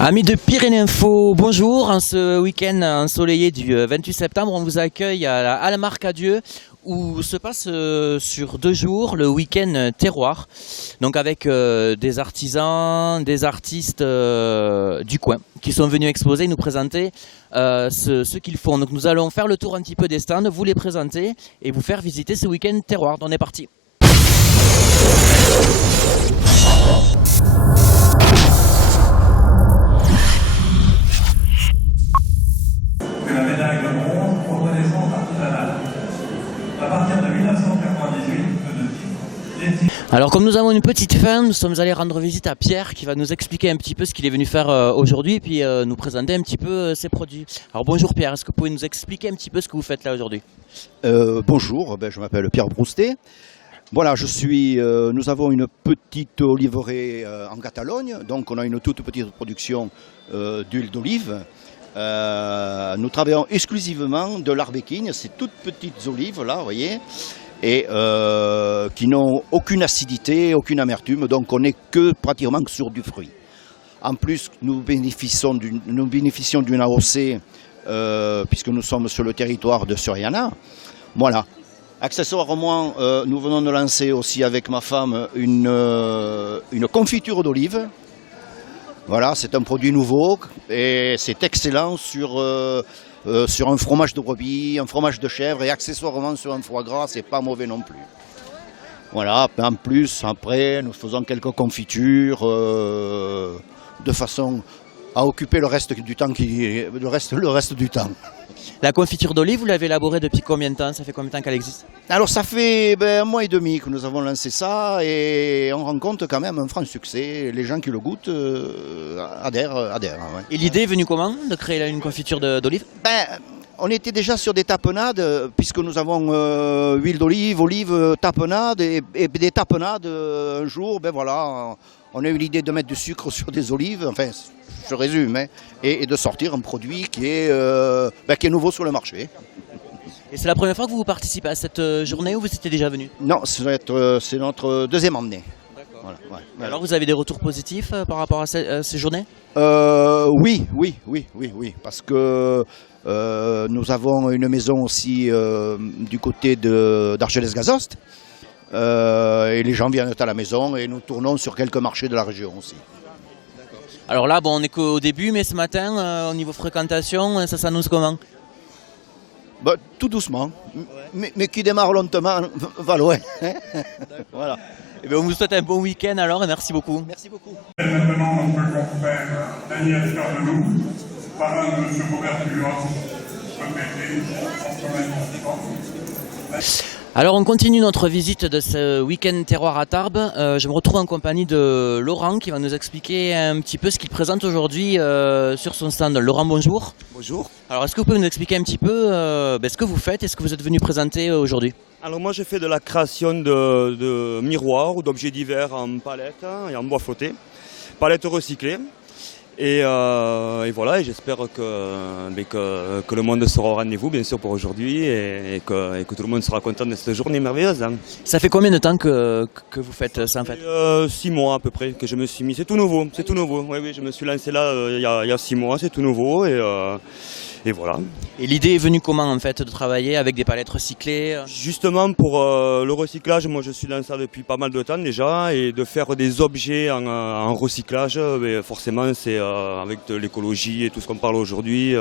Amis de Pyrénées Info, bonjour. En ce week-end ensoleillé du 28 septembre, on vous accueille à la Halle Marcadieu où se passe sur 2 jours le week-end terroir. Donc avec des artisans, des artistes du coin qui sont venus exposer et nous présenter ce qu'ils font. Donc nous allons faire le tour un petit peu des stands, vous les présenter et vous faire visiter ce week-end terroir. Donc on est parti. La médaille de bronze pour renaissance artisanale. À partir de 1998, Alors comme nous avons une petite fin, nous sommes allés rendre visite à Pierre qui va nous expliquer un petit peu ce qu'il est venu faire aujourd'hui et puis nous présenter un petit peu ses produits. Alors bonjour Pierre, est-ce que vous pouvez nous expliquer un petit peu ce que vous faites là aujourd'hui? Bonjour, je m'appelle Pierre Broustet. Voilà, nous avons une petite oliveraie en Catalogne, donc on a une toute petite production d'huile d'olive. Nous travaillons exclusivement de l'arbequine, ces toutes petites olives là, vous voyez, et qui n'ont aucune acidité, aucune amertume, donc on n'est que pratiquement sur du fruit. En plus, nous bénéficions d'une AOC puisque nous sommes sur le territoire de Suriana. Voilà. Accessoirement, nous venons de lancer aussi avec ma femme une confiture d'olive. Voilà, c'est un produit nouveau et c'est excellent sur un fromage de brebis, un fromage de chèvre et accessoirement sur un foie gras, c'est pas mauvais non plus. Voilà, en plus, après, nous faisons quelques confitures de façon à occuper le reste du temps. La confiture d'olive, vous l'avez élaborée depuis combien de temps? Ça fait combien de temps qu'elle existe? Alors ça fait 1 mois et demi que nous avons lancé ça et on rencontre quand même un franc succès. Les gens qui le goûtent adhèrent. Ouais. Et l'idée est venue comment de créer là, une confiture d'olive? On était déjà sur des tapenades puisque nous avons huile d'olive, olive, tapenade et des tapenades un jour, voilà, on a eu l'idée de mettre du sucre sur des olives, enfin je résume, hein, et de sortir un produit qui est nouveau sur le marché. Et c'est la première fois que vous participez à cette journée ou vous étiez déjà venu? Non, c'est notre deuxième année. Voilà, ouais. Alors vous avez des retours positifs par rapport à ces journées? Oui, parce que nous avons une maison aussi du côté d'Argelès-Gazost. Et les gens viennent à la maison et nous tournons sur quelques marchés de la région aussi. Alors là, bon, on n'est qu'au début, mais ce matin, au niveau fréquentation, ça s'annonce comment? Tout doucement, mais qui démarre lentement va loin. Voilà. Et bien, on vous souhaite un bon week-end alors et merci beaucoup. Merci beaucoup. maintenant notre confrère Daniel Cardelou, parrain de M. Robert Fulgence, Alors on continue notre visite de ce week-end terroir à Tarbes. Je me retrouve en compagnie de Laurent qui va nous expliquer un petit peu ce qu'il présente aujourd'hui sur son stand. Laurent, bonjour. Bonjour. Alors est-ce que vous pouvez nous expliquer un petit peu ce que vous faites et ce que vous êtes venu présenter aujourd'hui? Alors moi je fais de la création de miroirs ou d'objets divers en palette et en bois flotté. Palettes recyclées. Et voilà, et j'espère que le monde sera au rendez-vous bien sûr pour aujourd'hui et que tout le monde sera content de cette journée merveilleuse. Ça fait combien de temps que vous faites ça en fait? 6 mois à peu près que je me suis mis, c'est tout nouveau. Oui, je me suis lancé là il y a 6 mois, c'est tout nouveau et voilà. Et l'idée est venue comment en fait de travailler avec des palettes recyclées? Justement pour le recyclage, moi je suis dans ça depuis pas mal de temps déjà et de faire des objets en recyclage, forcément c'est avec de l'écologie et tout ce qu'on parle aujourd'hui,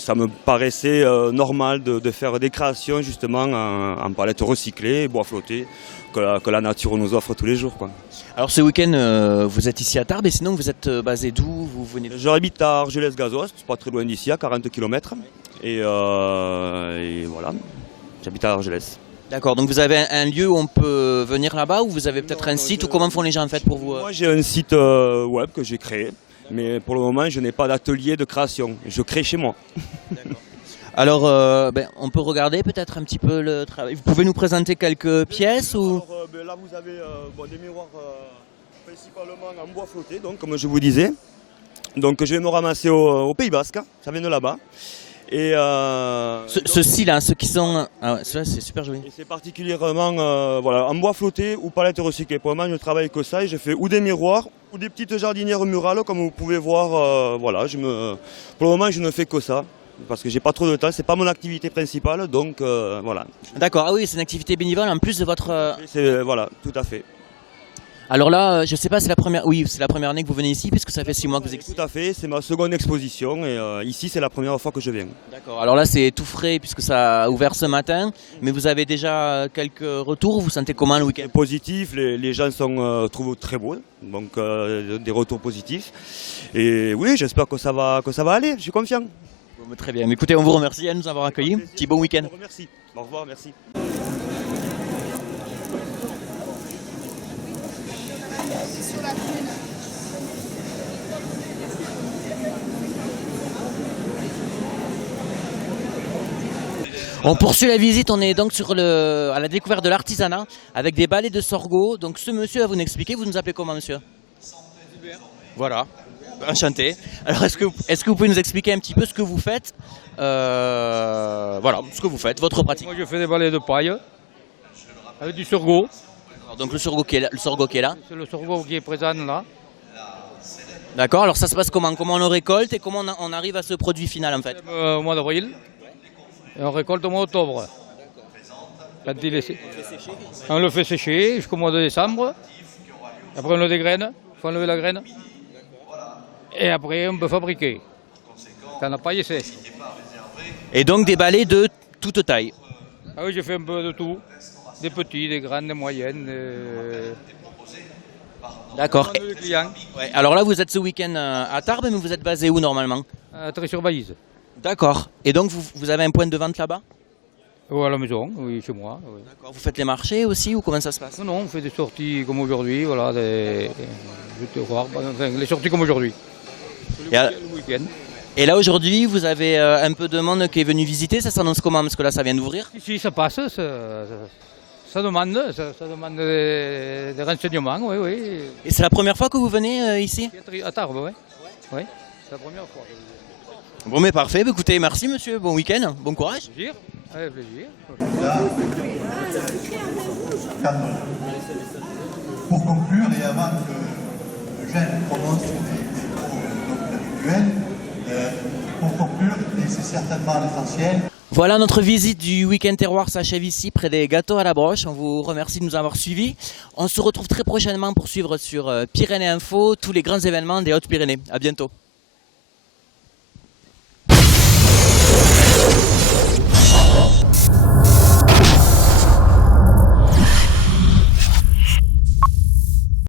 ça me paraissait normal de faire des créations justement en palettes recyclées, bois flotté, que la nature nous offre tous les jours, quoi. Alors ce week-end vous êtes ici à Tarbes et sinon vous êtes basé d'où? Vous venez de... J'habite à Argelès-Gazost, c'est pas très loin d'ici, à 40 km. Et voilà, j'habite à Argelès. D'accord, donc vous avez un lieu où on peut venir là-bas ou vous avez peut-être un site ou comment font les gens en fait pour vous? Moi j'ai un site web que j'ai créé, mais pour le moment je n'ai pas d'atelier de création, je crée chez moi. Alors on peut regarder peut-être un petit peu le travail. Vous pouvez nous présenter quelques pièces ou... Alors, là vous avez des miroirs principalement en bois flotté, donc comme je vous disais. Donc je vais me ramasser au Pays Basque, ça vient de là-bas. Et Ceux-ci là, ceux qui sont... Ah ouais, ceux-là c'est super joli. et c'est particulièrement voilà, en bois flotté ou palette recyclée. Pour le moment, je ne travaille que ça et je fais ou des miroirs ou des petites jardinières murales, comme vous pouvez voir. Voilà, pour le moment, je ne fais que ça parce que j'ai pas trop de temps. C'est pas mon activité principale, donc voilà. D'accord, ah oui, c'est une activité bénévole en plus de votre... Voilà, tout à fait. Alors là, je sais pas, c'est la première... Oui, c'est la première année que vous venez ici, puisque ça fait 6 mois que vous exposez. Tout à fait, c'est ma seconde exposition et ici, c'est la première fois que je viens. D'accord, alors là c'est tout frais puisque ça a ouvert ce matin, mais vous avez déjà quelques retours, vous sentez comment le week-end? C'est positif, les gens sont trouvent très beaux, donc des retours positifs. Et oui, j'espère que ça va aller, je suis confiant. Bon, mais très bien, mais écoutez, on vous remercie de nous avoir accueillis. Petit bon week-end. Merci. Au revoir, merci. On poursuit la visite, on est donc à la découverte de l'artisanat avec des balais de sorgho. Donc ce monsieur va vous nous expliquer, vous nous appelez comment monsieur? Voilà, enchanté. Alors est-ce que vous pouvez nous expliquer un petit peu ce que vous faites? Voilà, ce que vous faites, votre pratique. Moi je fais des balais de paille avec du sorgho. Alors, donc le sorgho qui est là. C'est le sorgho qui est présent là. D'accord, alors ça se passe comment? Comment on le récolte et comment on arrive à ce produit final en fait? Au mois d'avril. Et on récolte au mois d'octobre. On le fait sécher jusqu'au mois de décembre. Après on le dégraine, il faut enlever la graine. Et après on peut fabriquer. Quand la paille est sèche. Et donc des balais de toute taille. Ah oui, j'ai fait un peu de tout. Des petits, des grandes, des moyennes. D'accord. Des clients. Ouais, alors là vous êtes ce week-end à Tarbes, mais vous êtes basé où normalement? Très sur Baïse. D'accord. Et donc vous avez un point de vente là-bas? Ou à la maison, oui, chez moi. Oui. D'accord. Vous faites les marchés aussi ou comment ça se passe? Non, on fait des sorties comme aujourd'hui, voilà, les sorties comme aujourd'hui. Le week-end. Et là aujourd'hui vous avez un peu de monde qui est venu visiter, ça s'annonce comment? Parce que là ça vient d'ouvrir. Si, ça passe, ça demande des renseignements, oui, oui. Et c'est la première fois que vous venez ici? À Tarbes, oui. Oui, c'est la première fois. Bon mais parfait, écoutez, merci monsieur, bon week-end, bon courage. Plaisir, avec plaisir. Pour conclure, et avant que Eugène prononce les mots habituels, pour conclure, et c'est certainement l'essentiel. Voilà, notre visite du week-end terroir s'achève ici, près des Gâteaux à la Broche. On vous remercie de nous avoir suivis. On se retrouve très prochainement pour suivre sur Pyrénées Info tous les grands événements des Hautes-Pyrénées. À bientôt.